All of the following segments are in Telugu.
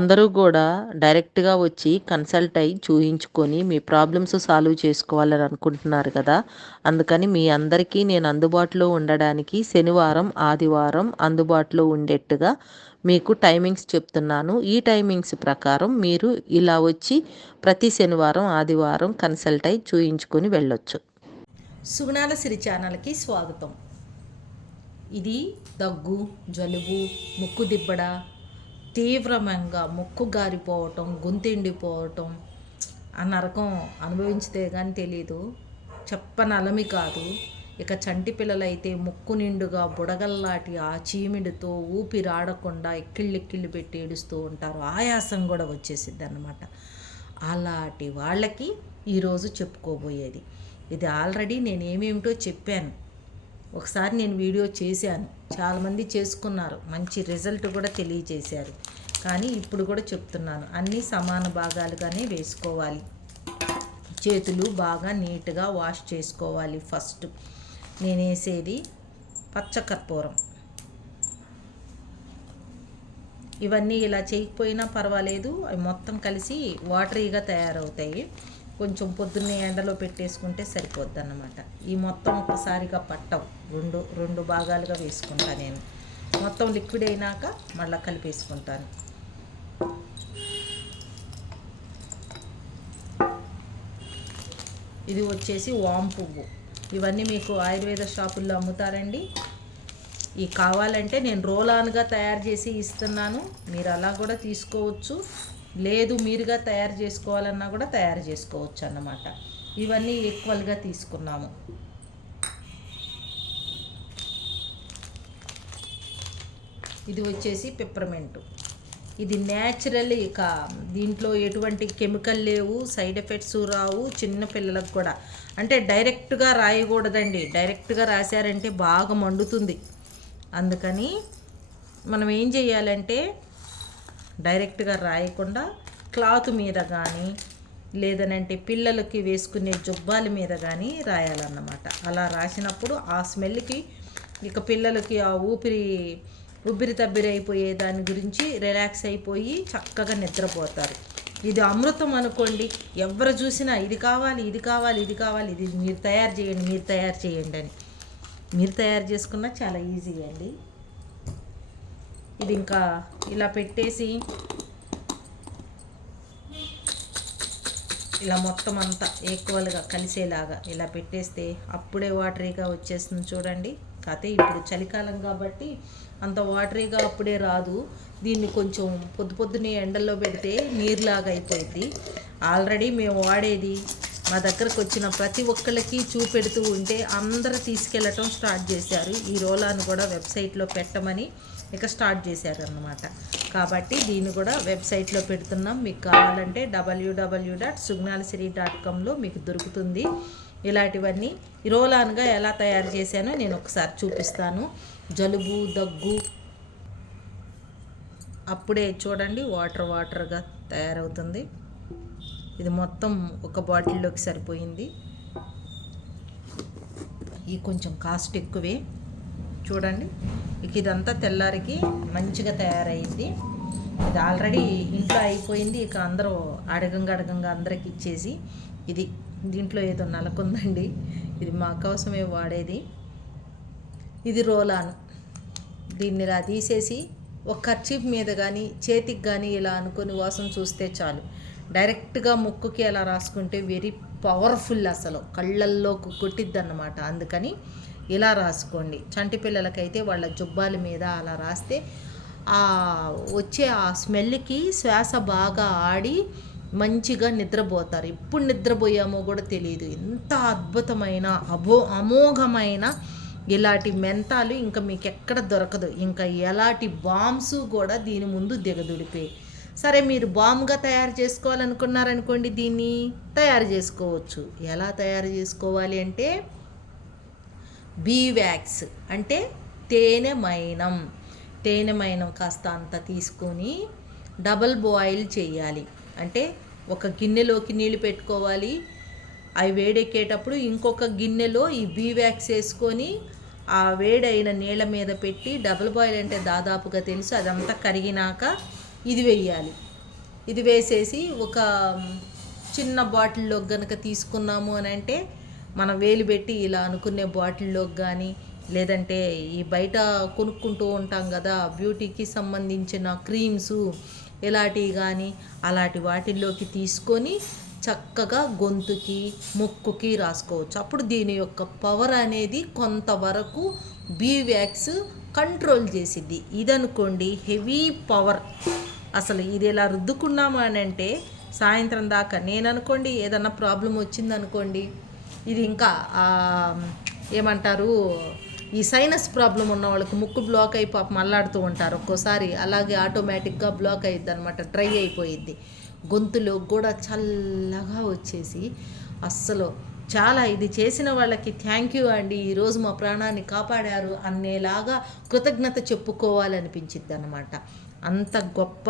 అందరూ కూడా డైరెక్ట్‌గా వచ్చి కన్సల్ట్ అయ్యి చూయించుకొని మీ ప్రాబ్లమ్స్ సాల్వ్ చేసుకోవాలని అనుకుంటున్నారు కదా! అందుకని మీ అందరికీ నేను అందుబాటులో ఉండడానికి శనివారం, ఆదివారం అందుబాటులో ఉండేట్టుగా మీకు టైమింగ్స్ చెప్తున్నాను. ఈ టైమింగ్స్ ప్రకారం మీరు ఇలా వచ్చి ప్రతి శనివారం, ఆదివారం కన్సల్ట్ అయ్యి చూయించుకొని వెళ్ళొచ్చు. సుగుణాల సిరి ఛానల్కి స్వాగతం. ఇది దగ్గు, జలుబు, ముక్కు దిబ్బడ, తీవ్రంగా ముక్కు గారిపోవటం, గొంతెండిపోవటం ఆ నరకం అనుభవించితే కానీ తెలీదు. చెప్పనలమి కాదు. ఇక చంటి పిల్లలైతే ముక్కు నిండుగా బుడగల్లాటి ఆ చీమిడితో ఊపిరాడకుండా ఎక్కిళ్ళు పెట్టి ఏడుస్తూ ఉంటారు. ఆయాసం కూడా వచ్చేసిద్ది అన్నమాట. అలాంటి వాళ్ళకి ఈరోజు చెప్పుకోబోయేది ఇది. ఆల్రెడీ నేను ఏమేమిటో చెప్పాను. ఒకసారి నేను వీడియో చేశాను, చాలామంది చేసుకున్నారు, మంచి రిజల్ట్ కూడా తెలియజేశారు. కానీ ఇప్పుడు కూడా చెప్తున్నాను, అన్నీ సమాన భాగాలుగానే వేసుకోవాలి. చేతులు బాగా నీట్గా వాష్ చేసుకోవాలి. ఫస్ట్ నేను వేసేది పచ్చకర్పూరం. ఇవన్నీ ఇలా చేయకపోయినా పర్వాలేదు, అవి మొత్తం కలిసి వాటరీగా తయారవుతాయి. కొంచెం పొద్దున్నే ఎండలో పెట్టేసుకుంటే సరిపోద్ది అన్నమాట. ఈ మొత్తం ఒకసారిగా పట్టవు, రెండు భాగాలుగా వేసుకుంటాను నేను. మొత్తం లిక్విడ్ అయినాక మళ్ళీ కలిపేసుకుంటాను. ఇది వచ్చేసి వామ్ పువ్వు. ఇవన్నీ మీకు ఆయుర్వేద షాపుల్లో అమ్ముతారండి. ఈ కావాలంటే నేను రోలాన్గా తయారు చేసి ఇస్తున్నాను, మీరు అలా కూడా తీసుకోవచ్చు. లేదు మీరుగా తయారు చేసుకోవాలన్నా కూడా తయారు చేసుకోవచ్చు అన్నమాట. ఇవన్నీ ఈక్వల్గా తీసుకున్నాము. ఇది వచ్చేసి పెప్పర్మెంటు. ఇది న్యాచురల్, ఇక దీంట్లో ఎటువంటి కెమికల్ లేవు, సైడ్ ఎఫెక్ట్స్ రావు. చిన్న పిల్లలకు కూడా అంటే డైరెక్ట్గా రాయకూడదండి. డైరెక్ట్గా రాశారంటే బాగా మండుతుంది. అందుకని మనం ఏం చేయాలంటే డైరెక్ట్గా రాయకుండా క్లాత్ మీద కానీ లేదనంటే పిల్లలకి వేసుకునే జుబ్బాల మీద కానీ రాయాలన్నమాట. అలా రాసినప్పుడు ఆ స్మెల్కి ఇక పిల్లలకి ఆ ఉబ్బిరి తబ్బిరి అయిపోయే దాని గురించి రిలాక్స్ అయిపోయి చక్కగా నిద్రపోతారు. ఇది అమృతం అనుకోండి. ఎవరు చూసినా ఇది కావాలి, ఇది కావాలి, ఇది కావాలి, ఇది మీరు తయారు చేయండి, మీరు తయారు చేయండి అని. మీరు తయారు చేసుకున్నా చాలా ఈజీ అండి. ఇది ఇంకా ఇలా పెట్టేసి ఇలా మొత్తం అంతా ఈక్వల్గా కలిసేలాగా ఇలా పెట్టేస్తే అప్పుడే వాటరీగా వచ్చేస్తుంది చూడండి. కాకపోతే ఇప్పుడు చలికాలం కాబట్టి అంత వాటరీగా అప్పుడే రాదు. దీన్ని కొంచెం పొద్దున్నే ఎండల్లో పెడితే నీరులాగా అయిపోయింది. ఆల్రెడీ మేము వాడేది మా దగ్గరకు వచ్చిన ప్రతి ఒక్కళ్ళకి చూపెడుతూ ఉంటే అందరూ తీసుకెళ్ళటం స్టార్ట్ చేశారు. ఈ రోలాను కూడా వెబ్సైట్లో పెట్టమని ఇక స్టార్ట్ చేశారు అన్నమాట. కాబట్టి దీన్ని కూడా వెబ్సైట్లో పెడుతున్నాం. మీకు కావాలంటే www.sugnalsiri.comలో మీకు దొరుకుతుంది. ఇలాంటివన్నీ రోలాన్గా ఎలా తయారు చేశానో నేను ఒకసారి చూపిస్తాను. జలుబు, దగ్గు అప్పుడే చూడండి వాటర్గా తయారవుతుంది. ఇది మొత్తం ఒక బాటిల్లోకి సరిపోయింది. ఈ కొంచెం కాస్ట్ ఎక్కువే చూడండి. ఇక ఇదంతా తెల్లారికి మంచిగా తయారైంది. ఇది ఆల్రెడీ ఇంట్లో అయిపోయింది. ఇక అందరూ అడగంగా అందరికి ఇచ్చేసి ఇది దీంట్లో ఏదో నలకుందండి. ఇది మా కోసమే వాడేది. ఇది రోలాను. దీన్ని ఇలా తీసేసి ఒక కర్చీఫ్ మీద కానీ చేతికి కానీ ఇలా అనుకొని వాసన చూస్తే చాలు. డైరెక్ట్గా ముక్కుకి అలా రాసుకుంటే వెరీ పవర్ఫుల్, అసలు కళ్ళల్లో కొట్టిద్ది అన్నమాట. అందుకని ఇలా రాసుకోండి. చంటి పిల్లలకైతే వాళ్ళ జుబ్బాల మీద అలా రాస్తే వచ్చే ఆ స్మెల్కి శ్వాస బాగా ఆడి మంచిగా నిద్రపోతారు. ఎప్పుడు నిద్రపోయామో కూడా తెలియదు. ఎంత అద్భుతమైన అమోఘమైన ఇలాంటి మెంతాలు ఇంకా మీకు ఎక్కడ దొరకదు. ఇంకా ఎలాంటి బాంబ్స్ కూడా దీని ముందు దిగదుడిపోయి. సరే మీరు బామ్గా తయారు చేసుకోవాలనుకున్నారనుకోండి, దీన్ని తయారు చేసుకోవచ్చు. ఎలా తయారు చేసుకోవాలి అంటే బీ వ్యాక్స్ అంటే తేనె మైనం కాస్త అంత తీసుకొని డబల్ బాయిల్ చేయాలి. అంటే ఒక గిన్నెలోకి నీళ్ళు పెట్టుకోవాలి. అవి వేడెక్కేటప్పుడు ఇంకొక గిన్నెలో ఈ బీ వ్యాక్స్ వేసుకొని ఆ వేడైన నీళ్ళ మీద పెట్టి డబుల్ బాయిల్ అంటే దాదాపుగా తెలుసు, అదంతా కరిగినాక ఇది వెయ్యాలి. ఇది వేసేసి ఒక చిన్న బాటిల్లో గనక తీసుకున్నాము అని అంటే మనం వేలు పెట్టి ఇలా అనుకునే బాటిల్లోకి కానీ, లేదంటే ఈ బయట కొనుక్కుంటూ ఉంటాం కదా బ్యూటీకి సంబంధించిన క్రీమ్స్ ఇలాంటివి కానీ అలాంటి వాటిల్లోకి తీసుకొని చక్కగా గొంతుకి ముక్కుకి రాసుకోవచ్చు. అప్పుడు దీని యొక్క పవర్ అనేది కొంతవరకు బీ వ్యాక్స్ కంట్రోల్ చేసిద్ది. ఇదనుకోండి హెవీ పవర్. అసలు ఇది ఇలా రుద్దుకున్నాము అని అంటే సాయంత్రం దాకా, నేను అనుకోండి ఏదన్నా ప్రాబ్లం వచ్చిందనుకోండి, ఇది ఇంకా ఏమంటారు, ఈ సైనస్ ప్రాబ్లం ఉన్న వాళ్ళకి ముక్కు బ్లాక్ అయి పాపం అల్లాడుతూ ఉంటారు ఒక్కోసారి, అలాగే ఆటోమేటిక్గా బ్లాక్ అయ్యిద్ది అనమాట, డ్రై అయిపోయిద్ది. గొంతులో కూడా చల్లగా వచ్చేసి అస్సలు చాలా, ఇది చేసిన వాళ్ళకి థ్యాంక్ యూ అండి, ఈరోజు మా ప్రాణాన్ని కాపాడారు అనేలాగా కృతజ్ఞత చెప్పుకోవాలనిపించిద్ది అనమాట. అంత గొప్ప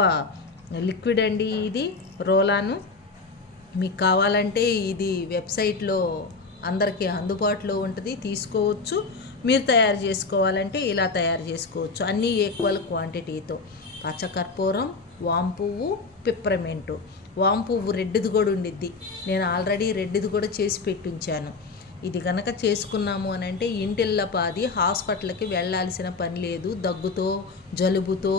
లిక్విడ్ అండి ఇది రోలాను. మీకు కావాలంటే ఇది వెబ్సైట్లో అందరికీ అందుబాటులో ఉంటుంది, తీసుకోవచ్చు. మీరు తయారు చేసుకోవాలంటే ఇలా తయారు చేసుకోవచ్చు, అన్నీ ఈక్వల్ క్వాంటిటీతో. పచ్చకర్పూరం, వాంపువ్వు, పిప్పరమెంటు. వాంపువ్వు రెడ్డిది కూడా ఉండిద్ది, నేను ఆల్రెడీ రెడ్డిది కూడా చేసి పెట్టించాను. ఇది కనుక చేసుకున్నాము అని అంటే ఇంటిల్లపాది హాస్పిటల్కి వెళ్ళాల్సిన పని లేదు. దగ్గుతో, జలుబుతో,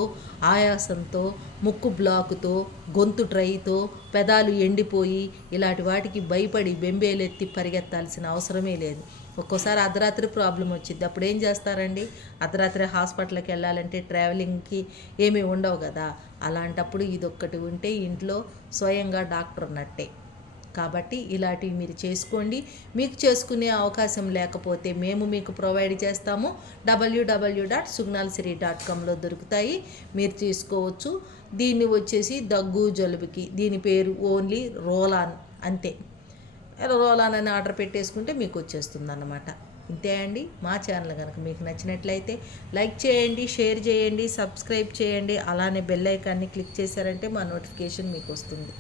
ఆయాసంతో, ముక్కు బ్లాకుతో, గొంతు డ్రైతో, పెదాలు ఎండిపోయి ఇలాంటి వాటికి భయపడి బెంబేలెత్తి పరిగెత్తాల్సిన అవసరమే లేదు. ఒక్కోసారి అర్ధరాత్రి ప్రాబ్లం వచ్చింది, అప్పుడు ఏం చేస్తారండి? అర్ధరాత్రి హాస్పిటల్కి వెళ్ళాలంటే ట్రావెలింగ్కి ఏమీ ఉండవు కదా, అలాంటప్పుడు ఇదొక్కటి ఉంటే ఇంట్లో స్వయంగా డాక్టర్ ఉన్నట్టే. కాబట్టి ఇలాంటివి మీరు చేసుకోండి. మీకు చేసుకునే అవకాశం లేకపోతే మేము మీకు ప్రొవైడ్ చేస్తాము. www.sugnalsiri.comలో దొరుకుతాయి, మీరు తీసుకోవచ్చు. దీన్ని వచ్చేసి దగ్గు జలుబుకి దీని పేరు ఓన్లీ రోలాన్, అంతే. రోలాన్ అని ఆర్డర్ పెట్టేసుకుంటే మీకు వచ్చేస్తుంది అన్నమాట. ఇంతే అండి. మా ఛానల్ కనుక మీకు నచ్చినట్లయితే లైక్ చేయండి, షేర్ చేయండి, సబ్స్క్రైబ్ చేయండి, అలానే బెల్ ఐకాన్ని క్లిక్ చేశారంటే మా నోటిఫికేషన్ మీకు వస్తుంది.